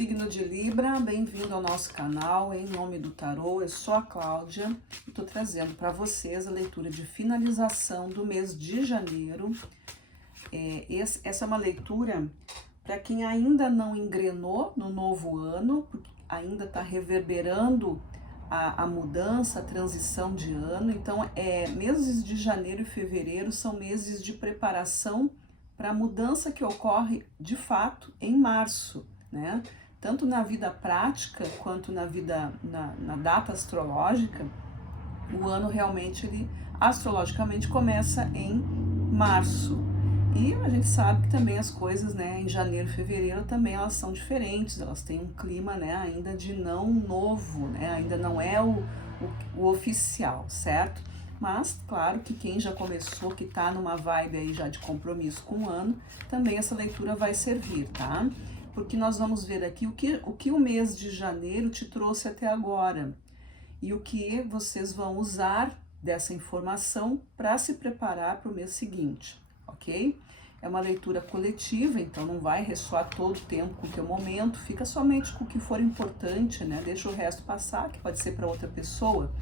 Signo de Libra, bem-vindo ao nosso canal. Em nome do tarô, eu sou a Cláudia e estou trazendo para vocês a leitura de finalização do mês de janeiro. Essa é uma leitura para quem ainda não engrenou no novo ano, porque ainda está reverberando a mudança, a transição de ano. Então, meses de janeiro e fevereiro são meses de preparação para a mudança que ocorre de fato em março, né? Tanto na vida prática quanto na vida na data astrológica, o ano realmente astrologicamente começa em março. E a gente sabe que também as coisas, né, em janeiro e fevereiro também elas são diferentes, elas têm um clima, né, ainda de não novo, né, ainda não é o oficial, certo? Mas, claro que quem já começou, que tá numa vibe aí já de compromisso com o ano, também essa leitura vai servir, tá? Porque nós vamos ver aqui o que o mês de janeiro te trouxe até agora e o que vocês vão usar dessa informação para se preparar para o mês seguinte, ok? É uma leitura coletiva, então não vai ressoar todo o tempo com o teu momento, fica somente com o que for importante, né? Deixa o resto passar, que pode ser para outra pessoa.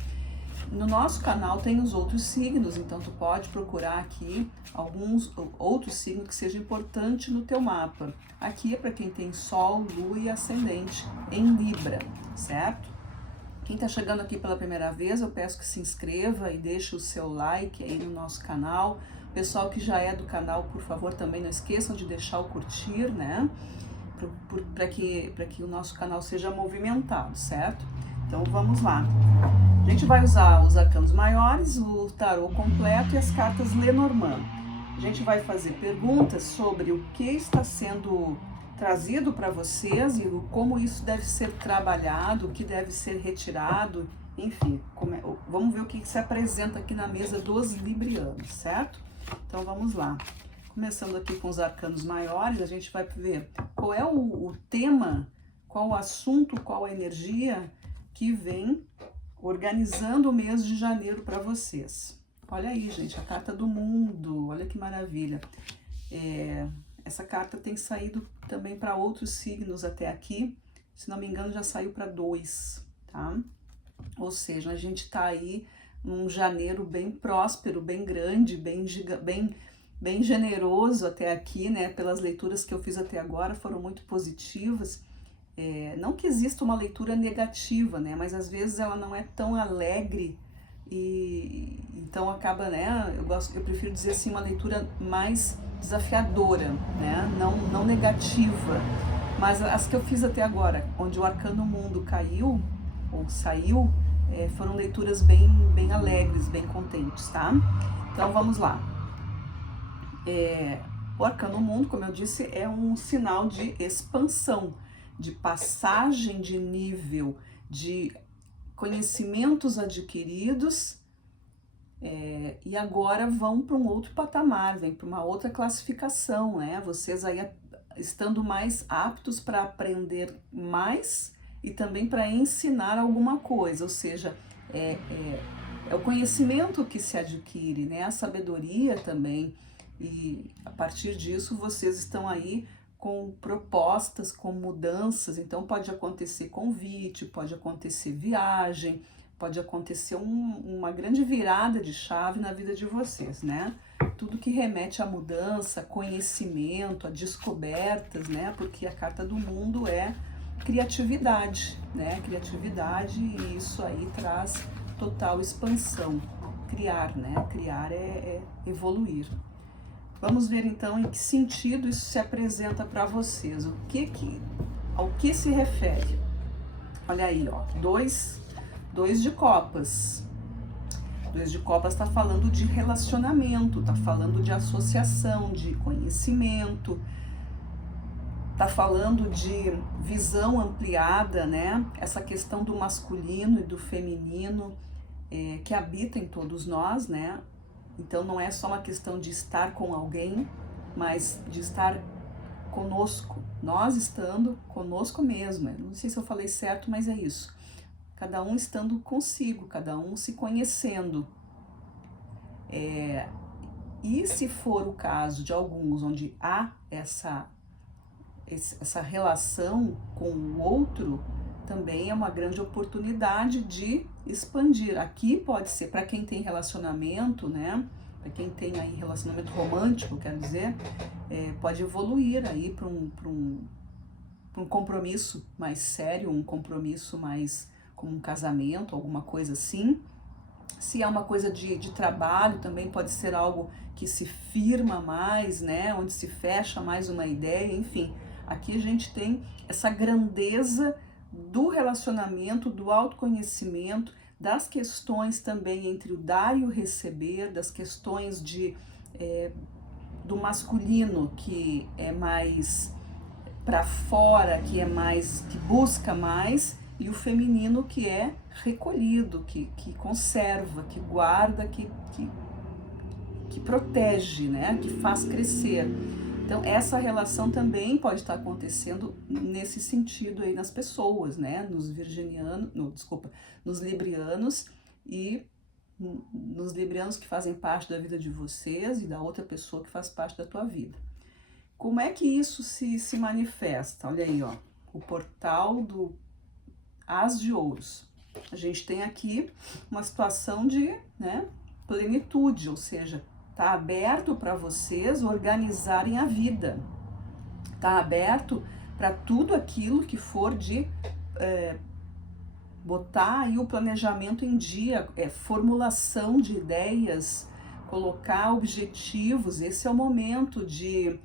No nosso canal tem os outros signos, então tu pode procurar aqui alguns outros signos que seja importante no teu mapa. Aqui é para quem tem Sol, Lua e Ascendente em Libra, certo? Quem está chegando aqui pela primeira vez, eu peço que se inscreva e deixe o seu like aí no nosso canal. Pessoal que já é do canal, por favor, também não esqueçam de deixar o curtir, né? Para que o nosso canal seja movimentado, certo? Então vamos lá. A gente vai usar os arcanos maiores, o tarô completo e as cartas Lenormand. A gente vai fazer perguntas sobre o que está sendo trazido para vocês e como isso deve ser trabalhado, o que deve ser retirado, enfim, vamos ver o que se apresenta aqui na mesa dos librianos, certo? Então vamos lá. Começando aqui com os arcanos maiores, a gente vai ver qual é o tema, qual o assunto, qual a energia que vem organizando o mês de janeiro para vocês. Olha aí, gente, a carta do mundo, olha que maravilha. Essa carta tem saído também para outros signos até aqui, se não me engano já saiu para 2, tá? Ou seja, a gente está aí num janeiro bem próspero, bem grande, bem generoso até aqui, né? Pelas leituras que eu fiz até agora foram muito positivas. Não que exista uma leitura negativa, né? Mas às vezes ela não é tão alegre e então acaba, né? Eu prefiro dizer assim, uma leitura mais desafiadora, né? Não negativa. Mas as que eu fiz até agora, onde o Arcano Mundo caiu ou saiu, foram leituras bem alegres, bem contentes, tá? Então vamos lá. O Arcano Mundo, como eu disse, é um sinal de expansão, de passagem de nível, de conhecimentos adquiridos e agora vão para um outro patamar, vem para uma outra classificação, né? Vocês aí estando mais aptos para aprender mais e também para ensinar alguma coisa, ou seja, é o conhecimento que se adquire, né? A sabedoria também, e a partir disso vocês estão aí com propostas, com mudanças, então pode acontecer convite, pode acontecer viagem, pode acontecer uma grande virada de chave na vida de vocês, né? Tudo que remete à mudança, conhecimento, a descobertas, né? Porque a carta do mundo é criatividade, né? Criatividade, e isso aí traz total expansão. Criar, né? Criar é evoluir. Vamos ver então em que sentido isso se apresenta para vocês, ao que se refere. Olha aí, ó, dois de copas. 2 de copas está falando de relacionamento, está falando de associação, de conhecimento, está falando de visão ampliada, né? Essa questão do masculino e do feminino que habita em todos nós, né? Então não é só uma questão de estar com alguém, mas de estar conosco, nós estando conosco mesmo. Não sei se eu falei certo, mas é isso. Cada um estando consigo, cada um se conhecendo. E se for o caso de alguns onde há essa relação com o outro, também é uma grande oportunidade de expandir. Aqui pode ser para quem tem relacionamento, né? Para quem tem aí relacionamento romântico, quero dizer, pode evoluir aí para um compromisso mais sério, um compromisso mais como um casamento, alguma coisa assim. Se é uma coisa de trabalho, também pode ser algo que se firma mais, né? Onde se fecha mais uma ideia, enfim. Aqui a gente tem essa grandeza do relacionamento, do autoconhecimento, das questões também entre o dar e o receber, das questões do masculino que é mais para fora, que é mais, que busca mais, e o feminino que é recolhido, que conserva, que guarda, que protege, né? Que faz crescer. Então essa relação também pode estar acontecendo nesse sentido aí nas pessoas, né? Nos virginianos, nos librianos e nos librianos que fazem parte da vida de vocês e da outra pessoa que faz parte da tua vida. Como é que isso se manifesta? Olha aí, ó, o portal do As de Ouros. A gente tem aqui uma situação de, né, plenitude, ou seja, está aberto para vocês organizarem a vida. Está aberto para tudo aquilo que for de botar aí o planejamento em dia, formulação de ideias, colocar objetivos. Esse é o momento de...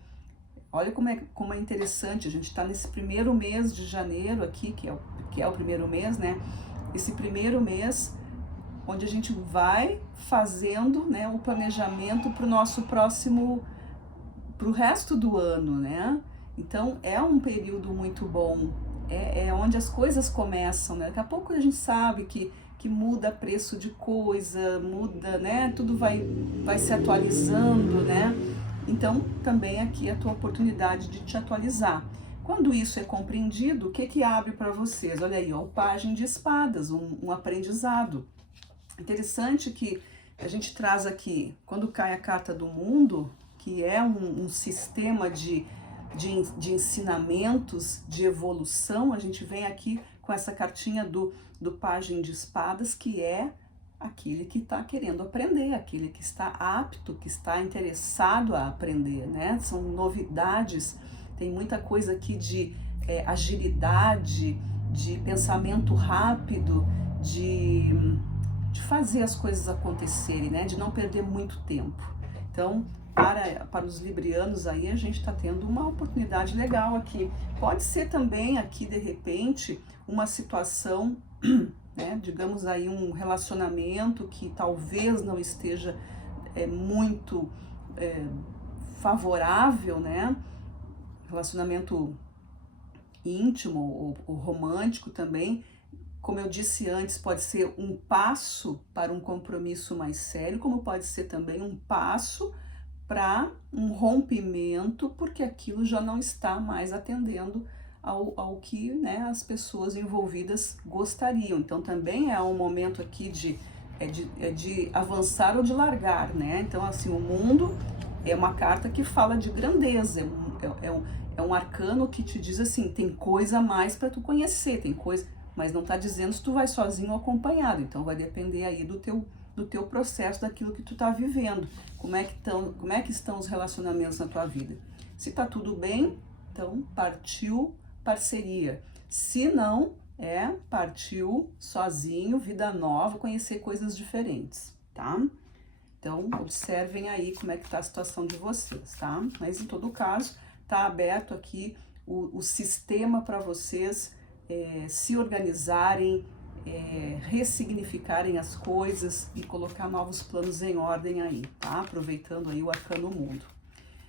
Olha como é interessante, a gente está nesse primeiro mês de janeiro aqui, que é o primeiro mês, né? Esse primeiro mês onde a gente vai fazendo, né, o planejamento para o nosso próximo, para o resto do ano, né? Então é um período muito bom, é onde as coisas começam, né? Daqui a pouco a gente sabe que muda preço de coisa, muda, né? Tudo vai se atualizando, né? Então, também aqui é a tua oportunidade de te atualizar. Quando isso é compreendido, o que abre para vocês? Olha aí, ó, o Pajem de Espadas, um aprendizado. Interessante que a gente traz aqui, quando cai a Carta do Mundo, que é um sistema de ensinamentos, de evolução, a gente vem aqui com essa cartinha do Pajem de Espadas, que é aquele que está querendo aprender, aquele que está apto, que está interessado a aprender, né? São novidades, tem muita coisa aqui de agilidade, de pensamento rápido, de fazer as coisas acontecerem, né? De não perder muito tempo. Então, para os librianos aí, a gente está tendo uma oportunidade legal aqui. Pode ser também aqui, de repente, uma situação... né, digamos aí um relacionamento que talvez não esteja muito favorável, né, relacionamento íntimo ou romântico também, como eu disse antes, pode ser um passo para um compromisso mais sério, como pode ser também um passo para um rompimento, porque aquilo já não está mais atendendo ao que, né, as pessoas envolvidas gostariam. Então também é um momento aqui de avançar ou de largar, né? Então assim, o mundo é uma carta que fala de grandeza, é um arcano que te diz assim, tem coisa a mais para tu conhecer, tem coisa, mas não está dizendo se tu vai sozinho ou acompanhado. Então vai depender aí do teu processo, daquilo que tu está vivendo, como é que estão os relacionamentos na tua vida. Se tá tudo bem, então partiu parceria. Se não, partiu sozinho, vida nova, conhecer coisas diferentes, tá? Então, observem aí como é que tá a situação de vocês, tá? Mas, em todo caso, tá aberto aqui o sistema para vocês se organizarem, ressignificarem as coisas e colocar novos planos em ordem aí, tá? Aproveitando aí o Arcano Mundo.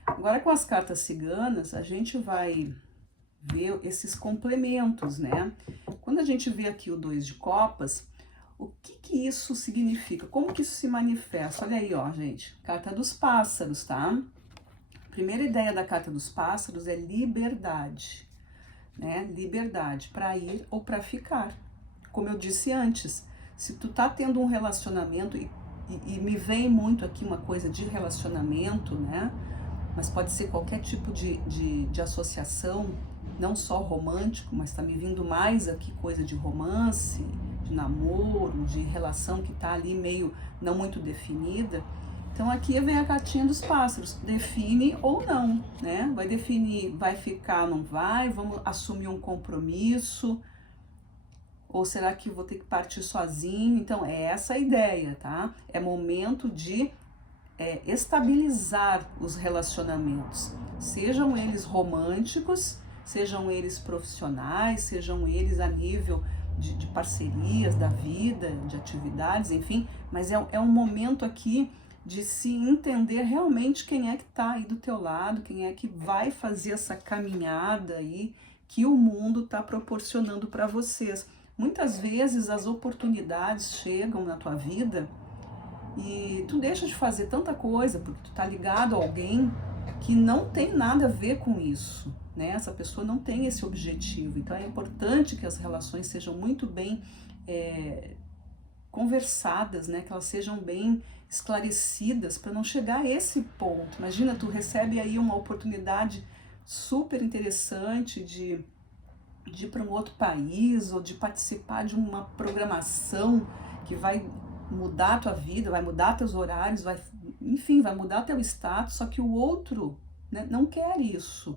Agora, com as cartas ciganas, a gente vai ver esses complementos, né? Quando a gente vê aqui o 2 de copas, o que isso significa? Como que isso se manifesta? Olha aí, ó, gente, carta dos pássaros, tá? Primeira ideia da carta dos pássaros é liberdade, né? Liberdade para ir ou para ficar. Como eu disse antes, se tu tá tendo um relacionamento, e me vem muito aqui uma coisa de relacionamento, né? mas pode ser qualquer tipo de associação, não só romântico, mas tá me vindo mais aqui coisa de romance, de namoro, de relação que tá ali meio não muito definida. Então aqui vem a cartinha dos pássaros, define ou não, né? Vai definir, vai ficar, não vai, vamos assumir um compromisso, ou será que vou ter que partir sozinho? Então é essa a ideia, tá? É momento de estabilizar os relacionamentos, sejam eles românticos, sejam eles profissionais, sejam eles a nível de parcerias da vida, de atividades, enfim, mas é um momento aqui de se entender realmente quem é que está aí do teu lado, quem é que vai fazer essa caminhada aí que o mundo está proporcionando para vocês. Muitas vezes as oportunidades chegam na tua vida e tu deixa de fazer tanta coisa porque tu tá ligado a alguém que não tem nada a ver com isso, né? Essa pessoa não tem esse objetivo. Então é importante que as relações sejam muito bem conversadas, né? Que elas sejam bem esclarecidas para não chegar a esse ponto. Imagina, tu recebe aí uma oportunidade super interessante de ir para um outro país ou de participar de uma programação que vai mudar a tua vida, vai mudar teus horários, enfim, vai mudar teu status, só que o outro, né, não quer isso.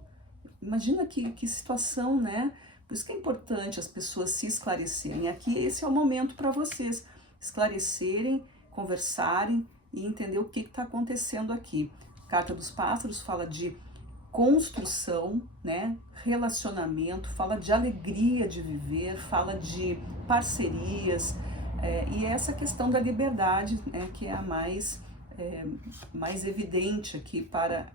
Imagina que situação, né? Por isso que é importante as pessoas se esclarecerem. Aqui esse é o momento para vocês esclarecerem, conversarem e entender o que está acontecendo aqui. A Carta dos Pássaros fala de construção, né? Relacionamento, fala de alegria de viver, fala de parcerias, e essa questão da liberdade, né, que é a mais evidente aqui para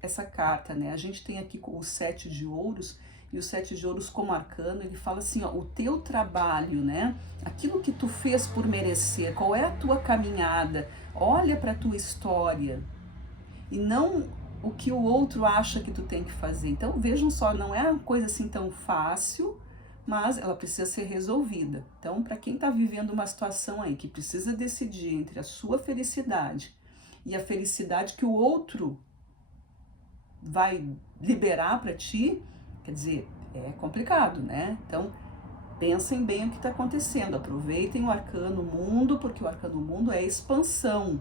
essa carta, né? A gente tem aqui o 7 de ouros, e o 7 de ouros como arcano, ele fala assim, ó, o teu trabalho, né? Aquilo que tu fez por merecer, qual é a tua caminhada, olha para a tua história, e não o que o outro acha que tu tem que fazer. Então vejam só, não é uma coisa assim tão fácil, mas ela precisa ser resolvida. Então, para quem está vivendo uma situação aí que precisa decidir entre a sua felicidade e a felicidade que o outro vai liberar para ti, quer dizer, é complicado, né? Então, pensem bem o que está acontecendo, aproveitem o Arcano Mundo, porque o Arcano Mundo é expansão.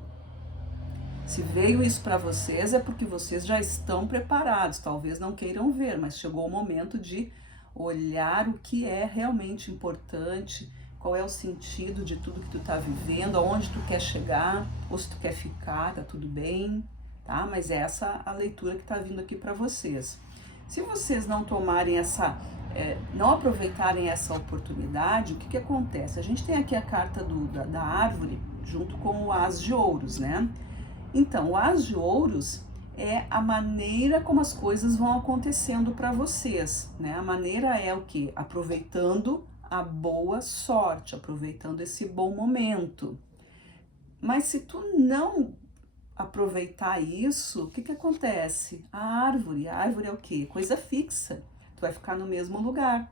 Se veio isso para vocês é porque vocês já estão preparados, talvez não queiram ver, mas chegou o momento de olhar o que é realmente importante, qual é o sentido de tudo que tu tá vivendo, aonde tu quer chegar, ou se tu quer ficar, tá tudo bem, tá? Mas essa é a leitura que tá vindo aqui para vocês. Se vocês não tomarem não aproveitarem essa oportunidade, o que acontece? A gente tem aqui a carta da árvore junto com o As de Ouros, né? Então, o As de Ouros é a maneira como as coisas vão acontecendo para vocês, né? A maneira é o quê? Aproveitando a boa sorte, aproveitando esse bom momento. Mas se tu não aproveitar isso, o que acontece? A árvore é o quê? Coisa fixa. Tu vai ficar no mesmo lugar.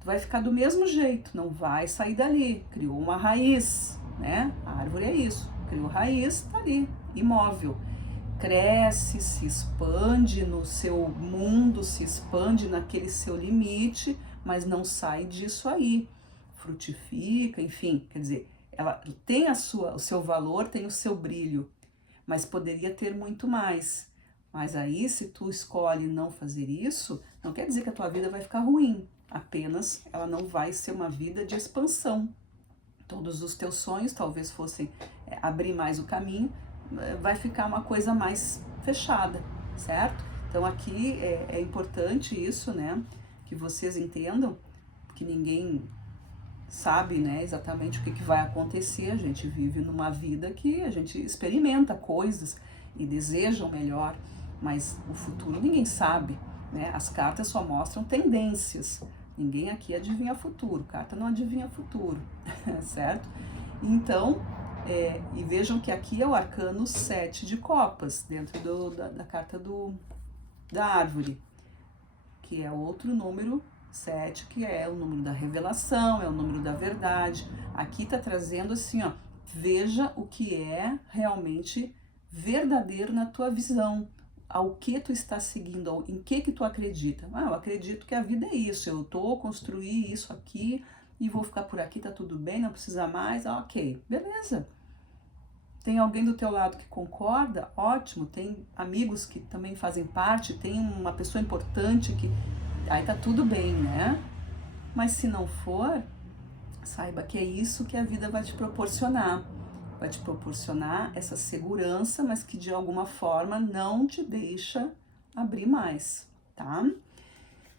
Tu vai ficar do mesmo jeito, não vai sair dali. Criou uma raiz, né? A árvore é isso. Criou raiz, tá ali, imóvel. Cresce, se expande no seu mundo, se expande naquele seu limite, mas não sai disso aí. Frutifica, enfim, quer dizer, ela tem o seu valor, tem o seu brilho, mas poderia ter muito mais. Mas aí, se tu escolhe não fazer isso, não quer dizer que a tua vida vai ficar ruim, apenas ela não vai ser uma vida de expansão. Todos os teus sonhos talvez fossem abrir mais o caminho, vai ficar uma coisa mais fechada, certo? Então aqui é importante isso, né? Que vocês entendam, que ninguém sabe, né, exatamente o que vai acontecer. A gente vive numa vida que a gente experimenta coisas e deseja o melhor, mas o futuro ninguém sabe, né? As cartas só mostram tendências. Ninguém aqui adivinha futuro, carta não adivinha futuro, certo? Então, e vejam que aqui é o arcano 7 de copas, dentro da carta da árvore, que é outro número 7, que é o número da revelação, é o número da verdade. Aqui tá trazendo assim, ó, veja o que é realmente verdadeiro na tua visão, ao que tu está seguindo, em que tu acredita. Ah, eu acredito que a vida é isso, eu tô construir isso aqui e vou ficar por aqui, tá tudo bem, não precisa mais, ok, beleza. Tem alguém do teu lado que concorda? Ótimo. Tem amigos que também fazem parte, tem uma pessoa importante que... Aí tá tudo bem, né? Mas se não for, saiba que é isso que a vida vai te proporcionar. Vai te proporcionar essa segurança, mas que de alguma forma não te deixa abrir mais, tá?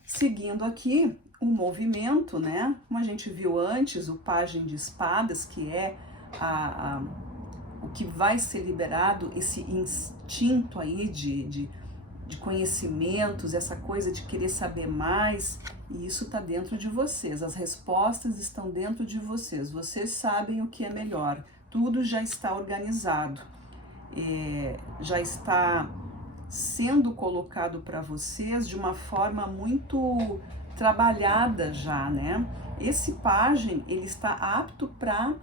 Seguindo aqui o movimento, né? Como a gente viu antes, o Pajem de Espadas, que é o que vai ser liberado, esse instinto aí de conhecimentos, essa coisa de querer saber mais, e isso está dentro de vocês, as respostas estão dentro de vocês sabem o que é melhor, tudo já está organizado, já está sendo colocado para vocês de uma forma muito trabalhada já, né? Esse pajem, ele está apto para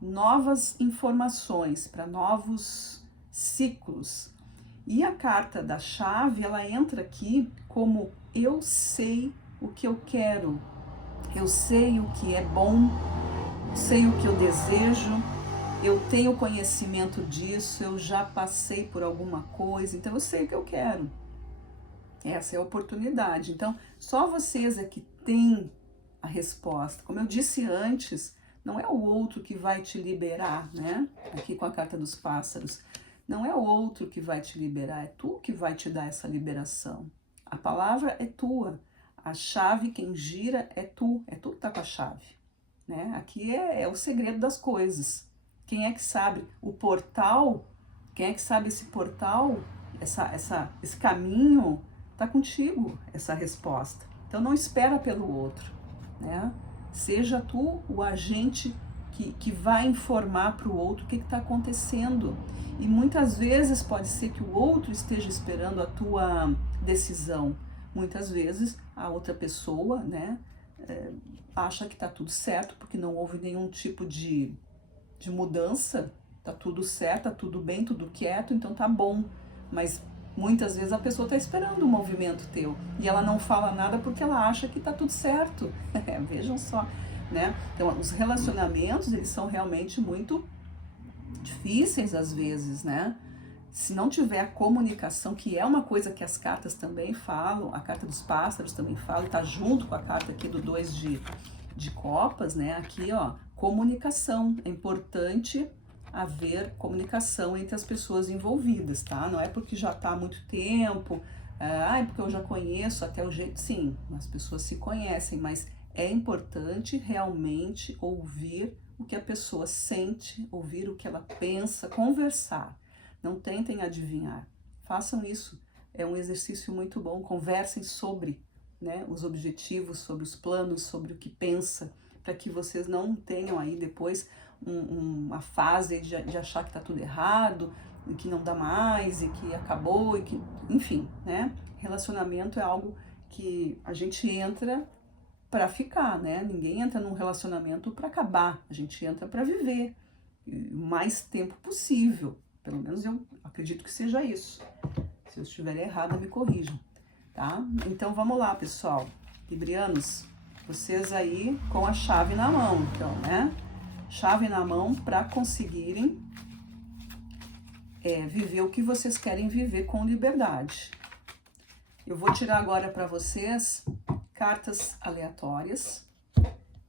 novas informações, para novos ciclos. E a carta da chave, ela entra aqui como eu sei o que eu quero, eu sei o que é bom, sei o que eu desejo, eu tenho conhecimento disso, eu já passei por alguma coisa, então eu sei o que eu quero. Essa é a oportunidade. Então, só vocês é que têm a resposta. Como eu disse antes, não é o outro que vai te liberar, né? Aqui com a carta dos pássaros. Não é o outro que vai te liberar, é tu que vai te dar essa liberação. A palavra é tua. A chave, quem gira, é tu que tá com a chave, né? Aqui é o segredo das coisas. Quem é que sabe o portal? Quem é que sabe esse portal? Esse caminho tá contigo, essa resposta. Então não espera pelo outro, né? Seja tu o agente que vai informar para o outro o que está acontecendo. E muitas vezes pode ser que o outro esteja esperando a tua decisão. Muitas vezes a outra pessoa, né, acha que está tudo certo, porque não houve nenhum tipo de mudança, tá tudo certo, tá tudo bem, tudo quieto, então tá bom. Mas muitas vezes a pessoa está esperando um movimento teu e ela não fala nada porque ela acha que tá tudo certo. Vejam só, né? Então os relacionamentos, eles são realmente muito difíceis às vezes, né? Se não tiver a comunicação, que é uma coisa que as cartas também falam, a carta dos pássaros também fala, e tá junto com a carta aqui do 2 de copas, né? Aqui, ó, comunicação. É importante haver comunicação entre as pessoas envolvidas, tá? Não é porque já tá há muito tempo, porque eu já conheço até o jeito, sim, as pessoas se conhecem, mas é importante realmente ouvir o que a pessoa sente, ouvir o que ela pensa, conversar. Não tentem adivinhar, façam isso, é um exercício muito bom, conversem sobre, né, os objetivos, sobre os planos, sobre o que pensa, para que vocês não tenham aí depois uma fase de achar que tá tudo errado, e que não dá mais, e que acabou, e que, enfim, né, relacionamento é algo que a gente entra para ficar, né, ninguém entra num relacionamento para acabar, a gente entra para viver o mais tempo possível. Pelo menos eu acredito que seja isso. Se eu estiver errada, me corrijam, tá? Então vamos lá, pessoal. Librianos, vocês aí com a chave na mão, então, né? Chave na mão para conseguirem viver o que vocês querem viver com liberdade. Eu vou tirar agora para vocês cartas aleatórias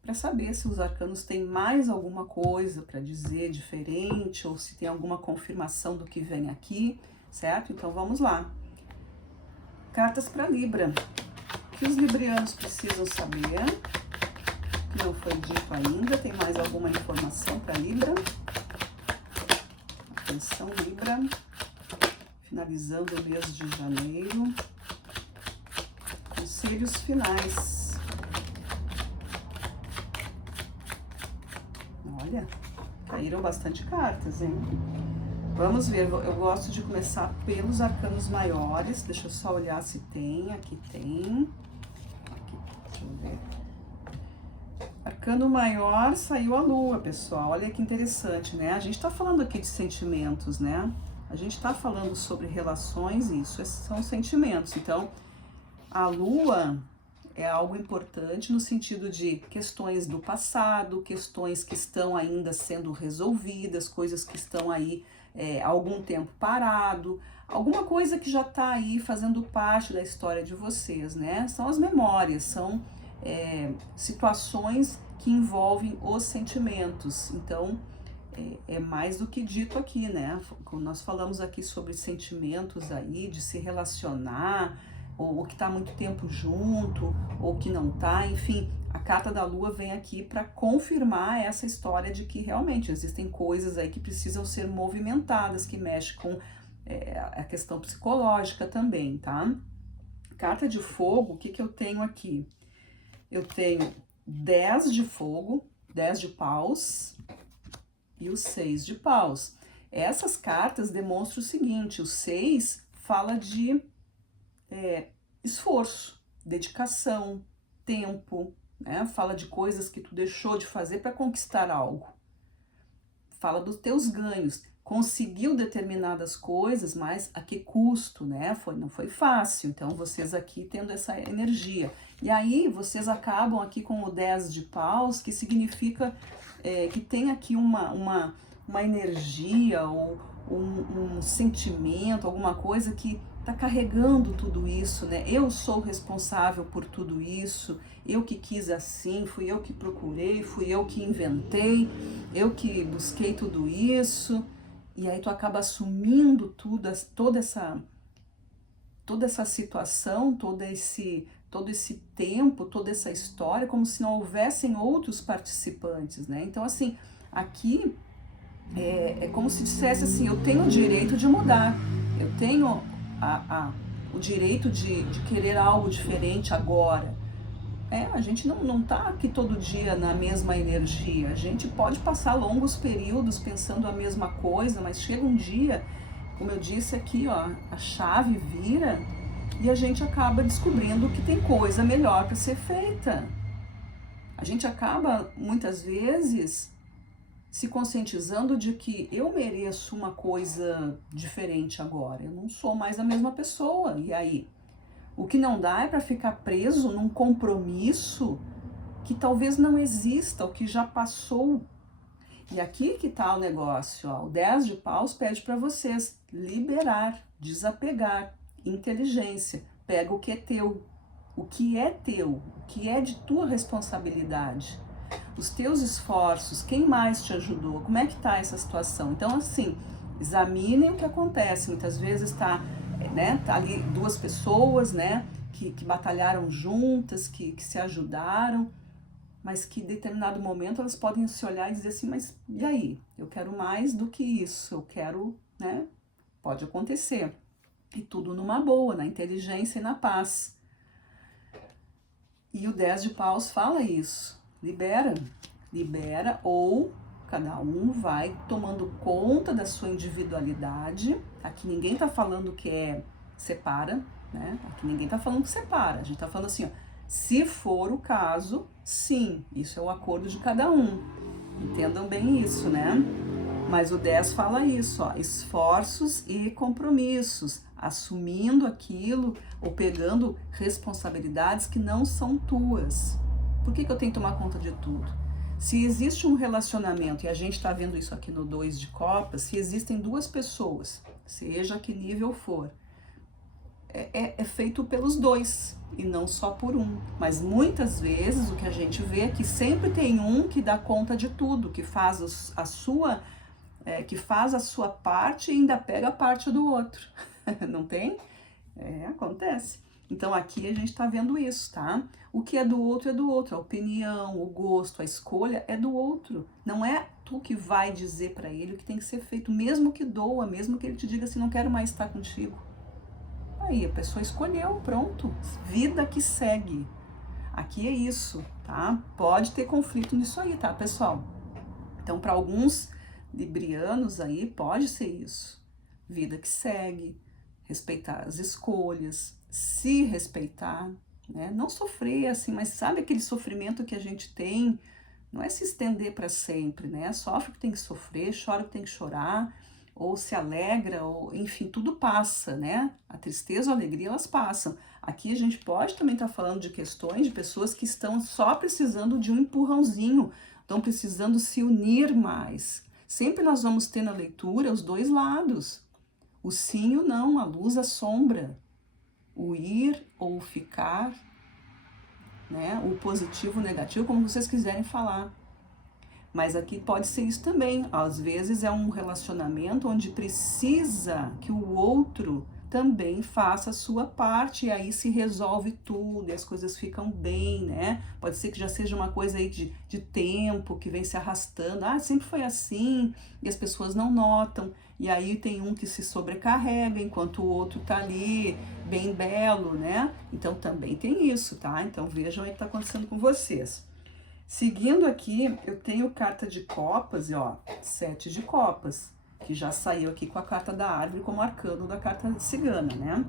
para saber se os arcanos têm mais alguma coisa para dizer diferente ou se tem alguma confirmação do que vem aqui, certo? Então vamos lá. Cartas para Libra. O que os librianos precisam saber? Que não foi dito ainda. Tem mais alguma informação para Libra? Atenção, Libra. Finalizando o mês de janeiro. Conselhos finais. Olha, caíram bastante cartas, hein? Vamos ver, eu gosto de começar pelos arcanos maiores. Deixa eu só olhar se tem. Aqui tem. Aqui, deixa eu ver. Arcano maior, saiu a lua, pessoal. Olha que interessante, né? A gente tá falando aqui de sentimentos, né? A gente está falando sobre relações e isso são sentimentos. Então, a Lua é algo importante no sentido de questões do passado, questões que estão ainda sendo resolvidas, coisas que estão aí há algum tempo parado, alguma coisa que já está aí fazendo parte da história de vocês, né? São as memórias, são situações que envolvem os sentimentos. Então, é mais do que dito aqui, né? Quando nós falamos aqui sobre sentimentos aí, de se relacionar, ou que está muito tempo junto, ou que não está, enfim, a carta da Lua vem aqui para confirmar essa história de que realmente existem coisas aí que precisam ser movimentadas, que mexem com a questão psicológica também, tá? Carta de fogo, o que que eu tenho aqui? Eu tenho 10 de fogo, 10 de paus e o 6 de paus. Essas cartas demonstram o seguinte, o 6 fala de esforço, dedicação, tempo, né? Fala de coisas que tu deixou de fazer para conquistar algo. Fala dos teus ganhos. Conseguiu determinadas coisas, mas a que custo, né? Não foi fácil. Então, vocês aqui tendo essa energia. E aí, vocês acabam aqui com o 10 de paus, que significa que tem aqui uma energia ou um sentimento, alguma coisa que tá carregando tudo isso, né? Eu sou responsável por tudo isso, eu que quis assim, fui eu que procurei, fui eu que inventei, eu que busquei tudo isso, e aí tu acaba assumindo toda essa situação, todo esse tempo, toda essa história, como se não houvessem outros participantes, né? Então, assim, aqui é como se dissesse assim, eu tenho o direito de mudar, eu tenho o direito de querer algo diferente agora. A gente não tá aqui todo dia na mesma energia, a gente pode passar longos períodos pensando a mesma coisa, mas chega um dia, como eu disse aqui, ó, a chave vira e a gente acaba descobrindo que tem coisa melhor para ser feita. A gente acaba, muitas vezes, se conscientizando de que eu mereço uma coisa diferente agora. Eu não sou mais a mesma pessoa. E aí? O que não dá é para ficar preso num compromisso que talvez não exista, o que já passou. E aqui que tá o negócio, ó. O 10 de paus pede para vocês liberar, desapegar, inteligência. Pega o que é teu, o que é teu, o que é de tua responsabilidade. Os teus esforços, quem mais te ajudou, como é que tá essa situação? Então, assim, examinem o que acontece. Muitas vezes tá ali duas pessoas, né, que batalharam juntas, que se ajudaram, mas que em determinado momento elas podem se olhar e dizer assim, mas e aí? Eu quero mais do que isso, eu quero, né? Pode acontecer. E tudo numa boa, na inteligência e na paz. E o 10 de paus fala isso. Libera ou cada um vai tomando conta da sua individualidade. Aqui ninguém tá falando que separa, né? Aqui ninguém tá falando que separa. A gente tá falando assim, ó, se for o caso, sim, isso é o acordo de cada um. Entendam bem isso, né? Mas o 10 fala isso, ó, esforços e compromissos, assumindo aquilo ou pegando responsabilidades que não são tuas. Por que eu tenho que tomar conta de tudo? Se existe um relacionamento, e a gente está vendo isso aqui no 2 de copas, se existem duas pessoas, seja que nível for, é feito pelos dois e não só por um. Mas muitas vezes o que a gente vê é que sempre tem um que dá conta de tudo, que faz a sua parte e ainda pega a parte do outro. Não tem? Acontece. Então aqui a gente tá vendo isso, tá? O que é do outro, a opinião, o gosto, a escolha é do outro. Não é tu que vai dizer para ele o que tem que ser feito, mesmo que doa, mesmo que ele te diga assim, não quero mais estar contigo. Aí a pessoa escolheu, pronto. Vida que segue. Aqui é isso, tá? Pode ter conflito nisso aí, tá, pessoal? Então, para alguns librianos aí, pode ser isso. Vida que segue, respeitar as escolhas, se respeitar, né? Não sofrer assim, mas sabe aquele sofrimento que a gente tem? Não é se estender para sempre, né? Sofre que tem que sofrer, chora que tem que chorar, ou se alegra, ou enfim, tudo passa, né? A tristeza ou a alegria, elas passam. Aqui a gente pode também estar falando de questões de pessoas que estão só precisando de um empurrãozinho, estão precisando se unir mais. Sempre nós vamos ter na leitura os dois lados. O sim e o não, a luz, a sombra, o ir ou o ficar, né? O positivo, o negativo, como vocês quiserem falar. Mas aqui pode ser isso também. Às vezes é um relacionamento onde precisa que o outro também faça a sua parte, e aí se resolve tudo, e as coisas ficam bem, né? Pode ser que já seja uma coisa aí de tempo, que vem se arrastando. Ah, sempre foi assim, e as pessoas não notam. E aí tem um que se sobrecarrega, enquanto o outro tá ali, bem belo, né? Então também tem isso, tá? Então vejam aí o que tá acontecendo com vocês. Seguindo aqui, eu tenho carta de copas, e ó, 7 de copas, que já saiu aqui com a carta da árvore como arcano da carta cigana, né?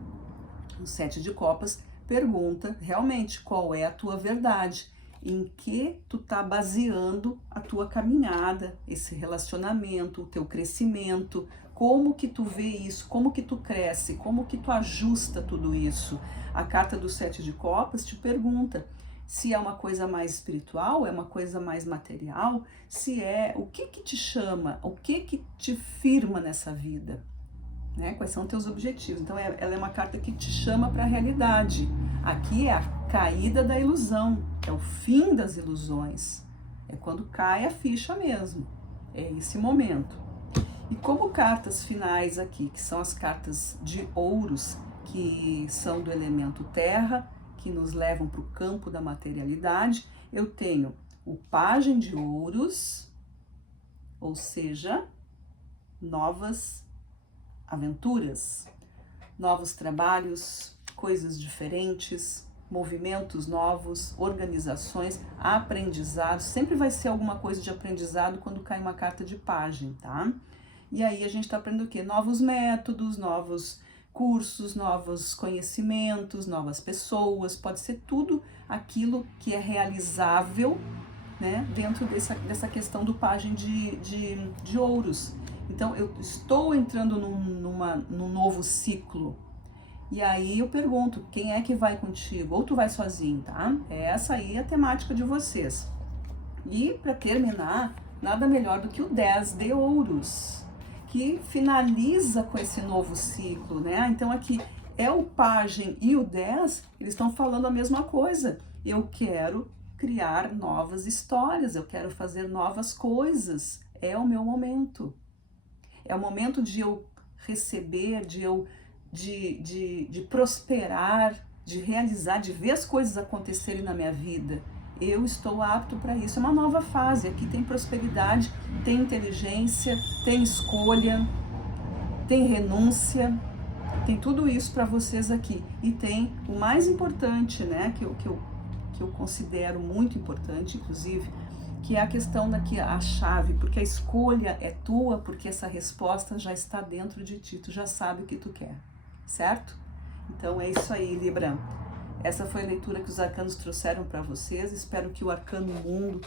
O 7 de copas pergunta realmente qual é a tua verdade, em que tu tá baseando a tua caminhada, esse relacionamento, o teu crescimento, como que tu vê isso, como que tu cresce, como que tu ajusta tudo isso. A carta do 7 de copas te pergunta se é uma coisa mais espiritual, é uma coisa mais material, se é o que te chama, o que te firma nessa vida, né? Quais são teus objetivos? Então ela é uma carta que te chama para a realidade. Aqui é a caída da ilusão, é o fim das ilusões, é quando cai a ficha mesmo, é esse momento. E como cartas finais aqui, que são as cartas de ouros, que são do elemento terra, que nos levam para o campo da materialidade, eu tenho o pajem de ouros, ou seja, novas aventuras, novos trabalhos, coisas diferentes, movimentos novos, organizações, aprendizado. Sempre vai ser alguma coisa de aprendizado quando cai uma carta de pajem, tá? E aí a gente está aprendendo o quê? Novos métodos, novos cursos, novos conhecimentos, novas pessoas, pode ser tudo aquilo que é realizável, né, dentro dessa questão do pajem de ouros. Então eu estou entrando num novo ciclo, e aí eu pergunto, quem é que vai contigo? Ou tu vai sozinho, tá? Essa aí é a temática de vocês. E para terminar, nada melhor do que o 10 de ouros, que finaliza com esse novo ciclo, né? Então aqui é o pajem e o 10, eles estão falando a mesma coisa. Eu quero criar novas histórias, eu quero fazer novas coisas. É o meu momento. É o momento de eu receber, de prosperar, de realizar, de ver as coisas acontecerem na minha vida. Eu estou apto para isso. É uma nova fase. Aqui tem prosperidade, tem inteligência, tem escolha, tem renúncia, tem tudo isso para vocês aqui. E tem o mais importante, né, que eu considero muito importante, inclusive, que é a questão daqui, a chave, porque a escolha é tua, porque essa resposta já está dentro de ti, tu já sabe o que tu quer, certo? Então é isso aí, Libra. Essa foi a leitura que os arcanos trouxeram para vocês. Espero que o Arcano Mundo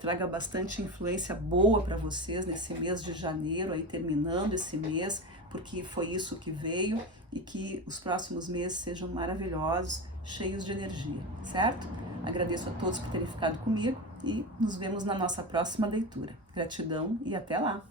traga bastante influência boa para vocês nesse mês de janeiro, aí terminando esse mês, porque foi isso que veio, e que os próximos meses sejam maravilhosos, cheios de energia, certo? Agradeço a todos por terem ficado comigo e nos vemos na nossa próxima leitura. Gratidão e até lá!